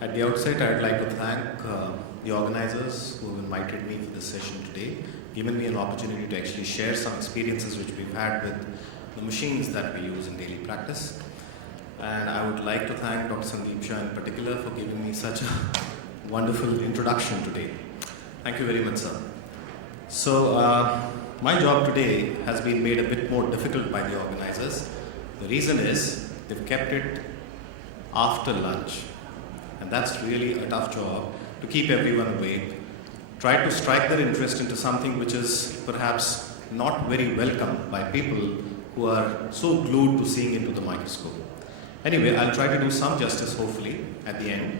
At the outset, I'd like to thank the organizers who have invited me for this session today, given me an opportunity to actually share some experiences which we've had with the machines that we use in daily practice. And I would like to thank Dr. Sandeep Shah in particular for giving me such a wonderful introduction today. Thank you very much, sir. So, my job today has been made a bit more difficult by the organizers. The reason is they've kept it after lunch. And that's really a tough job to keep everyone awake, try to strike their interest into something which is perhaps not very welcome by people who are so glued to seeing into the microscope. Anyway, I'll try to do some justice hopefully at the end.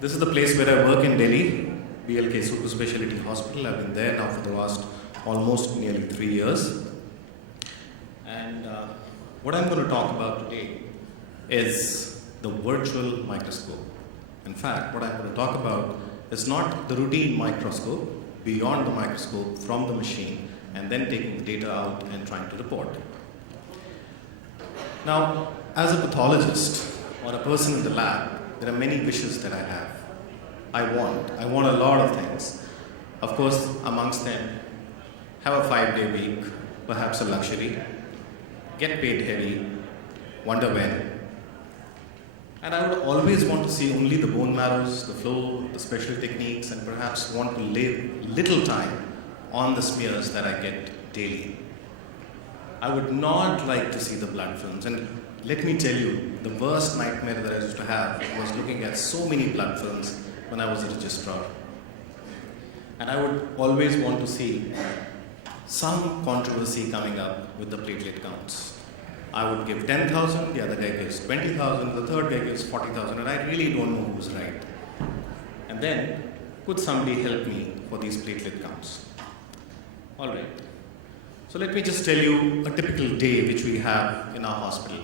This is the place where I work in Delhi, BLK Super Specialty Hospital. I've been there now for the last almost nearly 3 years. And what I'm going to talk about today is the virtual microscope. In fact, what I'm going to talk about is not the routine microscope, beyond the microscope from the machine, and then taking the data out and trying to report. Now, as a pathologist or a person in the lab, there are many wishes that I have. I want a lot of things. Of course, amongst them, have a 5-day week, perhaps a luxury, get paid heavy, wonder when. And I would always want to see only the bone marrows, the flow, the special techniques, and perhaps want to live little time on the smears that I get daily. I would not like to see the blood films. And let me tell you, the worst nightmare that I used to have was looking at so many blood films when I was a registrar. And I would always want to see some controversy coming up with the platelet counts. I would give 10,000, the other guy gives 20,000, the third guy gives 40,000, and I really don't know who's right. And then, could somebody help me for these platelet counts? All right. So let me just tell you a typical day which we have in our hospital.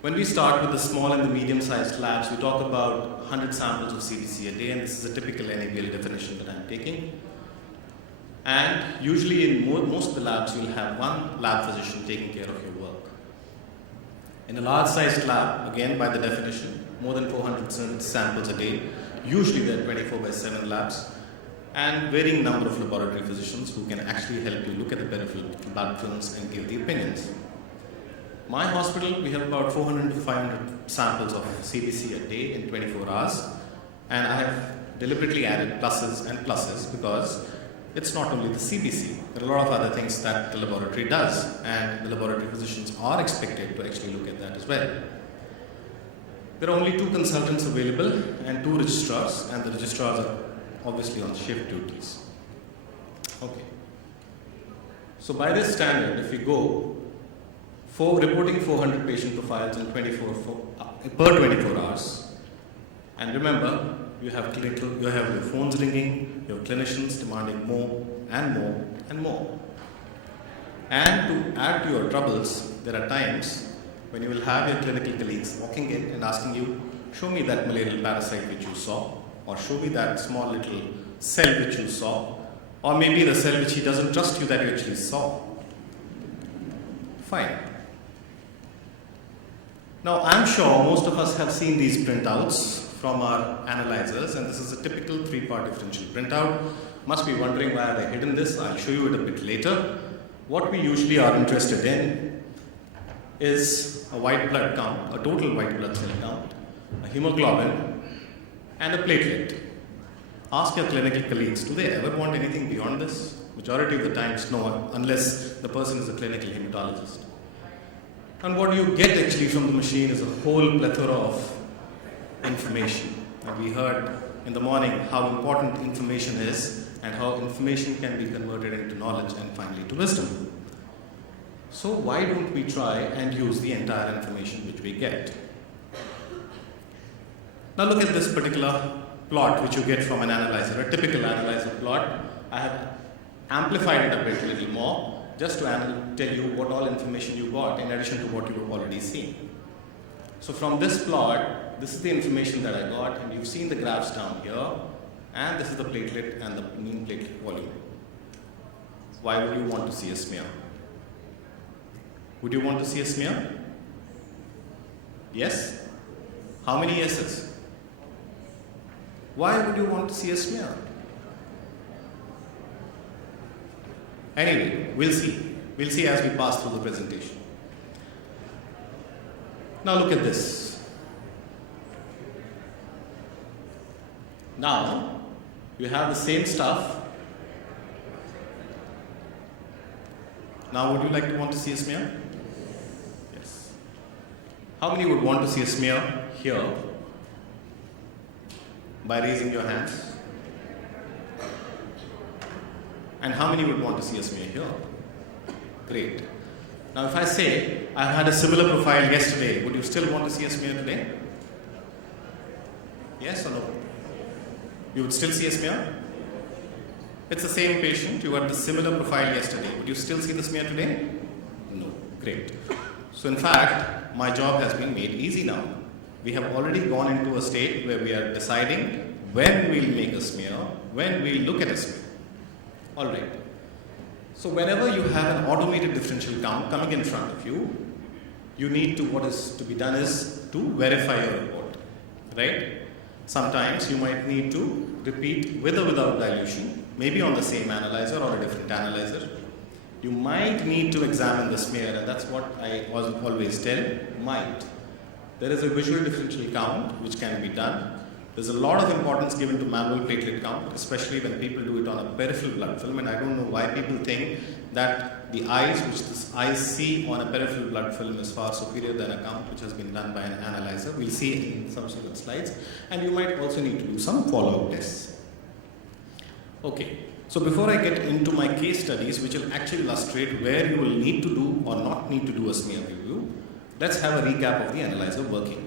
When we start with the small and the medium-sized labs, we talk about 100 samples of CBC a day, and this is a typical NABL definition that I'm taking. And usually in most of the labs, you'll have one lab physician taking care of your work. In a large-sized lab, again by the definition, more than 400 samples a day, usually there are 24/7 labs, and varying number of laboratory physicians who can actually help you look at the peripheral blood films and give the opinions. My hospital, we have about 400 to 500 samples of CBC a day in 24 hours, and I have deliberately added pluses and pluses because it's not only the CBC, there are a lot of other things that the laboratory does, and the laboratory physicians are expected to actually look at that as well. There are only 2 consultants available and 2 registrars, and the registrars are obviously on shift duties. Okay. So by this standard, if we go for reporting 400 patient profiles in per 24 hours, and remember, you have your phones ringing, you have clinicians demanding more and more and more. And to add to your troubles, there are times when you will have your clinical colleagues walking in and asking you, show me that malarial parasite which you saw, or show me that small little cell which you saw, or maybe the cell which he doesn't trust you that you actually saw. Fine. Now, I'm sure most of us have seen these printouts from our analyzers, and this is a typical 3-part differential printout. Must be wondering why have I hidden this. I'll show you it a bit later. What we usually are interested in is a white blood count, a total white blood cell count, a hemoglobin, and a platelet. Ask your clinical colleagues, do they ever want anything beyond this? Majority of the times, no, unless the person is a clinical hematologist. And what you get actually from the machine is a whole plethora of information. And we heard in the morning how important information is and how information can be converted into knowledge and finally to wisdom. So why don't we try and use the entire information which we get? Now look at this particular plot which you get from an analyzer, a typical analyzer plot. I have amplified it a bit a little more just to tell you what all information you got in addition to what you've already seen. So from this plot, this is the information that I got, and you've seen the graphs down here, and this is the platelet and the mean platelet volume. Why would you want to see a smear? Would you want to see a smear? Yes? How many yeses? Why would you want to see a smear? Anyway, we'll see. We'll see as we pass through the presentation. Now look at this. Now, you have the same stuff. Now, would you like to want to see a smear? Yes. How many would want to see a smear here? By raising your hands. And how many would want to see a smear here? Great. Now, if I say I had a similar profile yesterday, would you still want to see a smear today? Yes or no? You would still see a smear? It's the same patient. You had the similar profile yesterday. Would you still see the smear today? No. Great. So, in fact, my job has been made easy now. We have already gone into a state where we are deciding when we'll make a smear, when we'll look at a smear. All right. So whenever you have an automated differential count coming in front of you, you need to, what is to be done is to verify your report, right? Sometimes you might need to repeat with or without dilution, maybe on the same analyzer or a different analyzer. You might need to examine the smear, and that's what I always tell, might. There is a visual differential count which can be done. There's a lot of importance given to manual platelet count, especially when people do it on a peripheral blood film, and I don't know why people think that the eyes, which the eyes see on a peripheral blood film, is far superior than a count which has been done by an analyzer. We'll see it in subsequent slides, and you might also need to do some follow-up tests. Okay, so before I get into my case studies, which will actually illustrate where you will need to do or not need to do a smear review, let's have a recap of the analyzer working.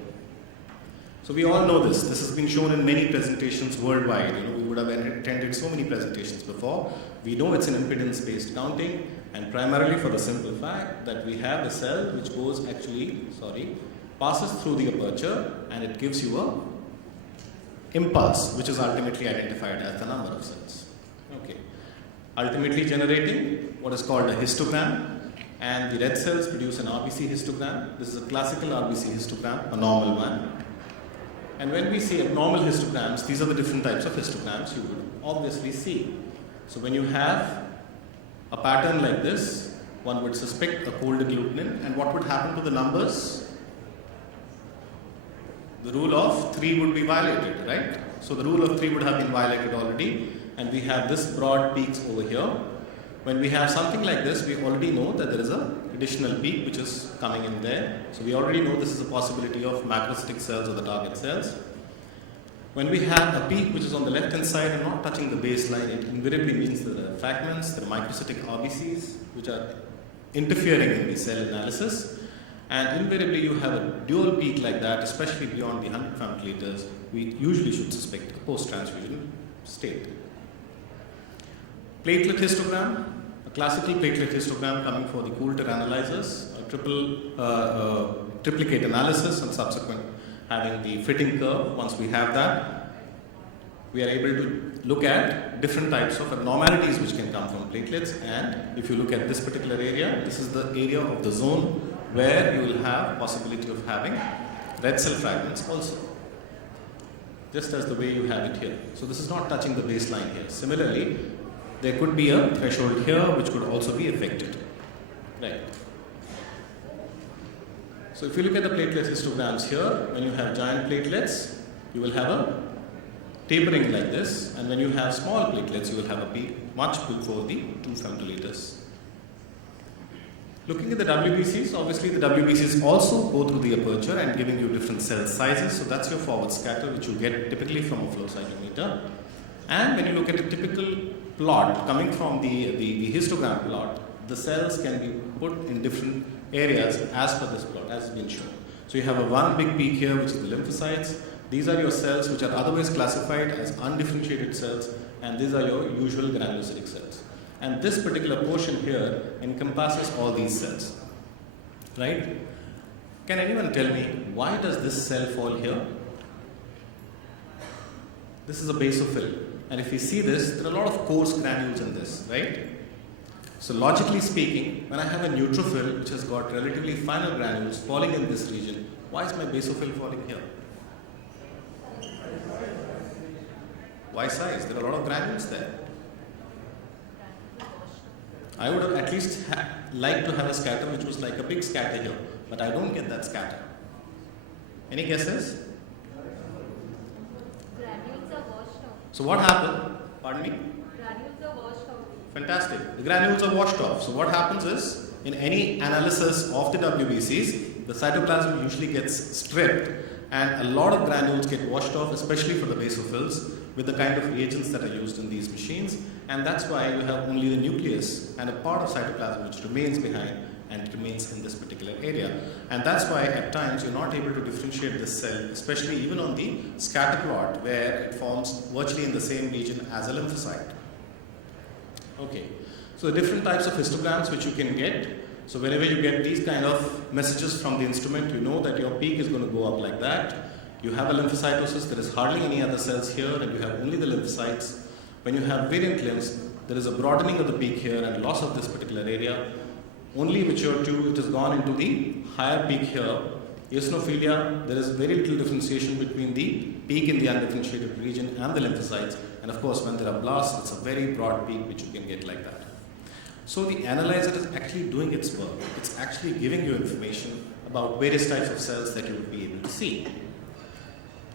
So we all know this. This has been shown in many presentations worldwide. We would have attended so many presentations before. We know it's an impedance-based counting, and primarily for the simple fact that we have a cell which goes passes through the aperture, and it gives you a impulse, which is ultimately identified as the number of cells. Okay. Ultimately generating what is called a histogram, and the red cells produce an RBC histogram. This is a classical RBC histogram, a normal one. And when we see abnormal histograms, these are the different types of histograms you would obviously see. So when you have a pattern like this, one would suspect a cold agglutinin, and what would happen to the numbers? The rule of 3 would be violated, right? So the rule of 3 would have been violated already, and we have this broad peaks over here. When we have something like this, we already know that there is an additional peak which is coming in there. So we already know this is a possibility of macrocytic cells or the target cells. When we have a peak which is on the left hand side and not touching the baseline, it invariably means that there are fragments, there are microcytic RBCs which are interfering in the cell analysis. And invariably you have a dual peak like that, especially beyond the 100 femtoliters, we usually should suspect a post-transfusion state. Platelet histogram, a classical platelet histogram coming for the Coulter analyzers, a triplicate analysis, and subsequent having the fitting curve. Once we have that, we are able to look at different types of abnormalities which can come from platelets. And if you look at this particular area, this is the area of the zone where you will have possibility of having red cell fragments also, just as the way you have it here. So this is not touching the baseline here. Similarly, there could be a threshold here which could also be affected. Right. So if you look at the platelet histograms here, when you have giant platelets, you will have a tapering like this, and when you have small platelets, you will have a peak much before the 2 femtoliters. Looking at the WBCs, obviously the WBCs also go through the aperture and giving you different cell sizes. So that's your forward scatter, which you get typically from a flow cytometer. And when you look at a typical plot coming from the histogram plot, the cells can be put in different areas as per this plot, as has been shown. So you have a one big peak here, which is the lymphocytes. These are your cells which are otherwise classified as undifferentiated cells, and these are your usual granulocytic cells. And this particular portion here encompasses all these cells, right? Can anyone tell me why does this cell fall here? This is a basophil, and if you see this, there are a lot of coarse granules in this, right? So logically speaking, when I have a neutrophil which has got relatively finer granules falling in this region, why is my basophil falling here? Why size? There are a lot of granules there. I would have at least liked to have a scatter which was like a big scatter here, but I don't get that scatter. Any guesses? Granules are washed out. So what happened? Pardon me? Granules are washed out. Fantastic. The granules are washed off. So what happens is, in any analysis of the WBCs, the cytoplasm usually gets stripped and a lot of granules get washed off, especially for the basophils, with the kind of reagents that are used in these machines. And that's why you have only the nucleus and a part of cytoplasm which remains behind, and it remains in this particular area. And that's why at times you're not able to differentiate this cell, especially even on the scatter plot where it forms virtually in the same region as a lymphocyte. Okay, so the different types of histograms which you can get. So whenever you get these kind of messages from the instrument, you know that your peak is going to go up like that. You have a lymphocytosis, there is hardly any other cells here, and you have only the lymphocytes. When you have variant lymphs, there is a broadening of the peak here and loss of this particular area. Only mature tube, it has gone into the higher peak here. Eosinophilia, there is very little differentiation between the peak in the undifferentiated region and the lymphocytes. And of course, when there are blasts, it's a very broad peak which you can get like that. So the analyzer is actually doing its work. It's actually giving you information about various types of cells that you will be able to see.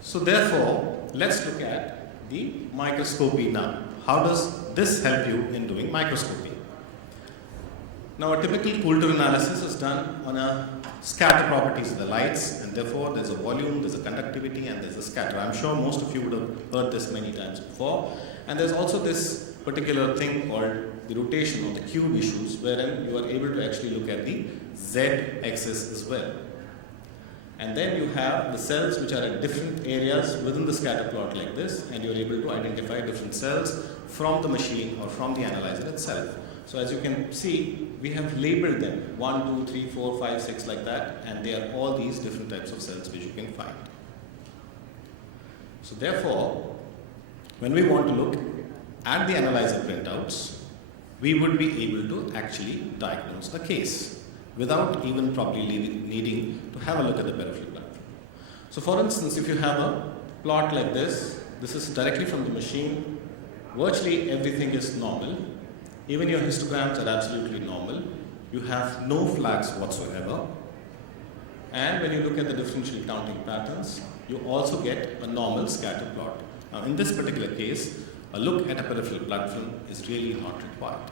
So therefore, let's look at the microscopy now. How does this help you in doing microscopy? Now a typical Coulter analysis is done on a scatter properties of the lights, and therefore there's a volume, there's a conductivity, and there's a scatter. I'm sure most of you would have heard this many times before. And there's also this particular thing called the rotation or the cube issues, wherein you are able to actually look at the z-axis as well. And then you have the cells which are at different areas within the scatter plot like this, and you're able to identify different cells from the machine or from the analyzer itself. So as you can see, we have labeled them 1, 2, 3, 4, 5, 6 like that, and they are all these different types of cells which you can find. So therefore, when we want to look at the analyzer printouts, we would be able to actually diagnose the case without even probably needing to have a look at the peripheral blood. So for instance, if you have a plot like this is directly from the machine, virtually everything is normal. Even your histograms are absolutely normal. You have no flags whatsoever. And when you look at the differential counting patterns, you also get a normal scatter plot. Now in this particular case, a look at a peripheral blood film is really not required.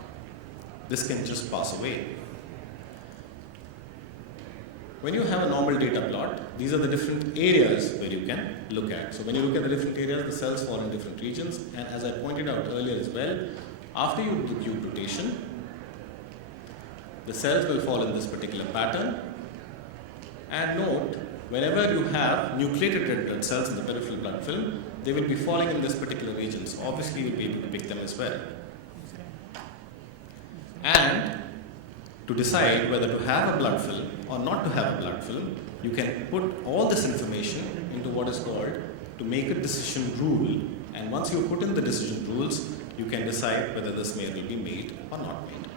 This can just pass away. When you have a normal data plot, these are the different areas where you can look at. So when you look at the different areas, the cells fall in different regions. And as I pointed out earlier as well, after you do the cube rotation, the cells will fall in this particular pattern. And note, whenever you have nucleated red blood cells in the peripheral blood film, they will be falling in this particular region. So obviously you'll be able to pick them as well. And to decide whether to have a blood film or not to have a blood film, you can put all this information into what is called to make a decision rule. And once you put in the decision rules, you can decide whether this may will be made or not made.